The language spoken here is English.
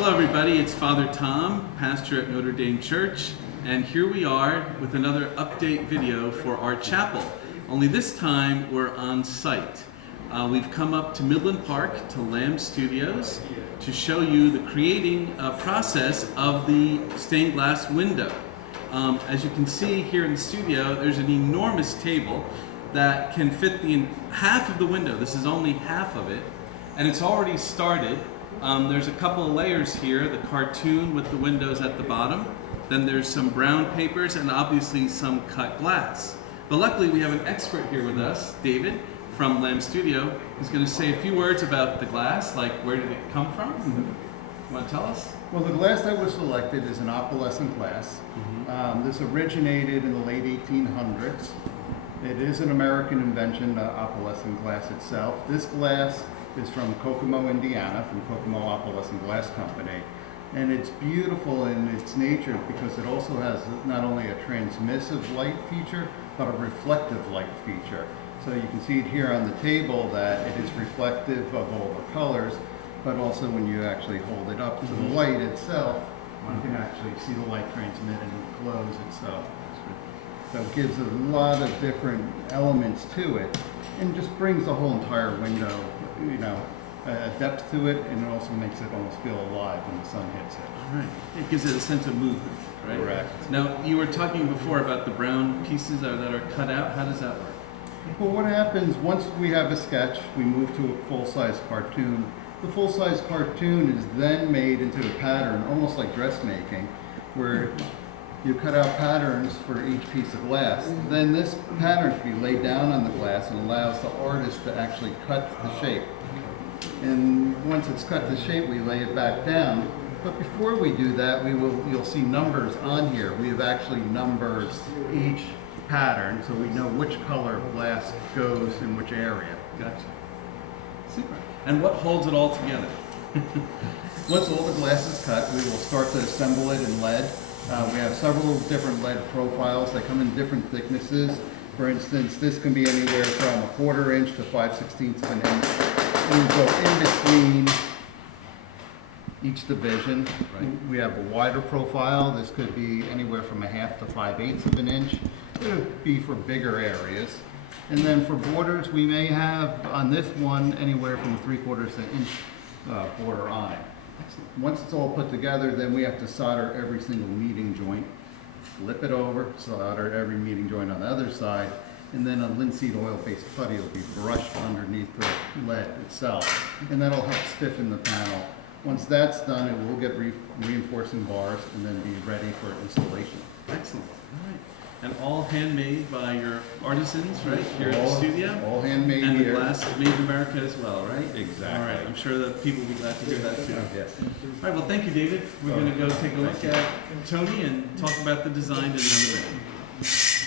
Hello everybody, it's Father Tom, pastor at Notre Dame Church, and here we are with another update video for our chapel. Only this time we're on site. We've come up to Midland Park to Lamb Studios to show you the creating process of the stained glass window. As you can see here in the studio, there's an enormous table that can fit half of the window. This is only half of it, and it's already started. There's a couple of layers here, the cartoon with the windows at the bottom, then there's some brown papers, and obviously some cut glass. But luckily we have an expert here with us, David, from Lamb Studio, who's going to say a few words about the glass, like where did it come from? You want to tell us? Well, the glass that was selected is an opalescent glass. This originated in the late 1800s. It is an American invention, the opalescent glass itself. This glass is from Kokomo, Indiana, from Kokomo Opalescent Glass Company. And it's beautiful in its nature because it also has not only a transmissive light feature, but a reflective light feature. So you can see it here on the table that it is reflective of all the colors, but also when you actually hold it up to the light itself, you can actually see the light transmit and close itself. So it gives a lot of different elements to it and just brings the whole entire window, a depth to it, and it also makes it almost feel alive when the sun hits it. All right. It gives it a sense of movement, right? Correct. Now, you were talking before about the brown pieces that are cut out. How does that work? Well, what happens once we have a sketch, we move to a full-size cartoon. The full-size cartoon is then made into a pattern, almost like dressmaking, where you cut out patterns for each piece of glass. Then this pattern can be laid down on the glass and allows the artist to actually cut the shape. And once it's cut to shape, we lay it back down. But before we do that, you'll see numbers on here. We have actually numbered each pattern so we know which color of glass goes in which area. Gotcha. Super. And what holds it all together? Once all the glass is cut, we will start to assemble it in lead. We have several different lead profiles. They come in different thicknesses. For instance, this can be anywhere from 1/4 inch to 5/16 of an inch. And we go in between each division. Right. We have a wider profile. This could be anywhere from 1/2 to 5/8 of an inch. It would be for bigger areas. And then for borders, we may have on this one anywhere from 3/4 of an inch border on it. Once it's all put together, then we have to solder every single meeting joint, flip it over, solder every meeting joint on the other side, and then a linseed oil-based putty will be brushed underneath the lead itself, and that'll help stiffen the panel. Once that's done, it will get reinforcing bars and then be ready for installation. Excellent. All right. And all handmade by your artisans, right, here at the studio? All handmade and here. And the glass made in America as well, right? Exactly. All right. I'm sure that people will be glad to hear that too. Yes. All right. Well, thank you, David. We're going to go take a look at Tony and talk about the design in another minute.